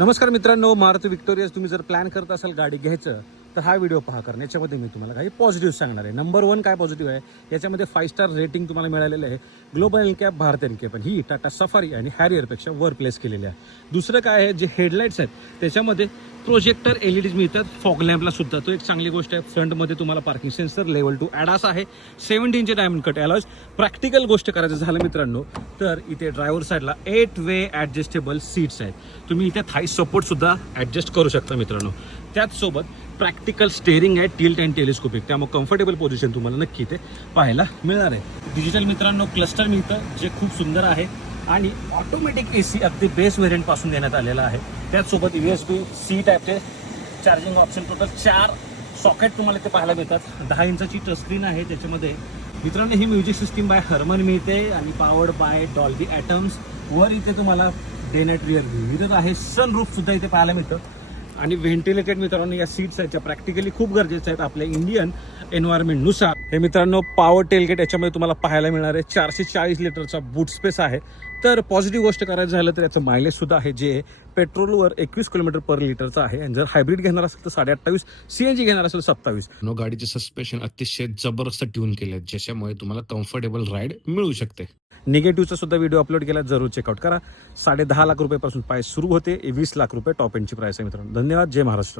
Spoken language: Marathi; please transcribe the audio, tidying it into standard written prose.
नमस्कार मित्रांनो, मारुती विक्टोरिया तुम्ही जर प्लॅन करत असाल गाडी घ्यायचं तर हा व्हिडिओ पहा. कारण याच्यामध्ये मी तुम्हाला काही पॉझिटिव्ह सांगणार आहे. नंबर 1 काय पॉझिटिव्ह आहे, याच्यामध्ये 5 स्टार रेटिंग तुम्हाला मिळालेलं आहे. ग्लोबल एनकॅप, भारत एनकॅप पण ही टाटा सफारी आणि हॅरियरपेक्षा वर प्लेस केलेली आहे. दुसरं काय आहे, जे हेडलाईट्स आहेत त्याच्यामध्ये प्रोजेक्टर एलईडीज मिळतात. फॉग लॅम्पला सुद्धा तो एक चांगली गोष्ट आहे. फ्रंटमध्ये तुम्हाला पार्किंग सेन्सर लेवल 2 ॲडास आहे. 17 डायमंड कट अलॉयज. प्रॅक्टिकल गोष्ट करायचं झालं मित्रांनो तर इथे ड्रायव्हर साईडला 8 वे ॲडजस्टेबल सीट्स आहेत. तुम्ही इथे थाई सपोर्ट सुद्धा ॲडजस्ट करू शकता मित्रांनो. त्याचसोबत प्रॅक्टिकल स्टेअरिंग आहे, टिल्ट अँड टेलिस्कोपिक, त्यामुळे कम्फर्टेबल पोझिशन तुम्हाला नक्की इथे पाहायला मिळणार आहे. डिजिटल मित्रांनो क्लस्टर मिळतं जे खूप सुंदर आहे आणि ऑटोमॅटिक AC अगदी बेस व्हेरियंट पासून देण्यात आलेला आहे. त्याचसोबत USB-C टाईपचे चार्जिंग ऑप्शन, टोटल 4 सॉकेट तुम्हाला इथे पाहायला मिळतात. 10 इंचाची टच स्क्रीन आहे. त्याच्यामध्ये मित्रांनो ही म्युझिक सिस्टीम बाय हरमन मिळते आणि पावर्ड बाय डॉल्बी ॲटम्स. वर इथे तुम्हाला day night rear view mirror आहे. सनरूफ सुद्धा इथे पाहायला मिळतं आणि व्हेंटिलेटेड मित्रांनो या सीट्स आहेत, प्रॅक्टिकली खूप गरजेच्या आहेत आपल्या इंडियन एन्व्हायरमेंटनुसार. हे मित्रांनो पॉवर टेलगेट याच्यामध्ये तुम्हाला पाहायला मिळणार आहे. 440 लिटरचा बूट स्पेस आहे. तर पॉझिटिव्ह गोष्ट करायचं झालं तर याचं मायलेज सुद्धा आहे जे पेट्रोलवर 21 किलोमीटर पर लिटरचं आहे. आणि जर हायब्रिड घेणार असेल तर 28.5, CNG घेणार असेल 27. गाडीचे सस्पेन्शन अतिशय जबरदस्त ट्यून केले आहेत, ज्याच्यामुळे तुम्हाला कम्फर्टेबल राईड मिळू शकते. निगेटिव्हचा सुद्धा व्हिडिओ अपलोड केला, जरूर चेकआउट करा. 10.5 लाख रुपयापासून प्राइस सुरू होते. 20 लाख रुपये टॉप एंडची प्राइस आहे मित्रांनो. धन्यवाद. जय महाराष्ट्र.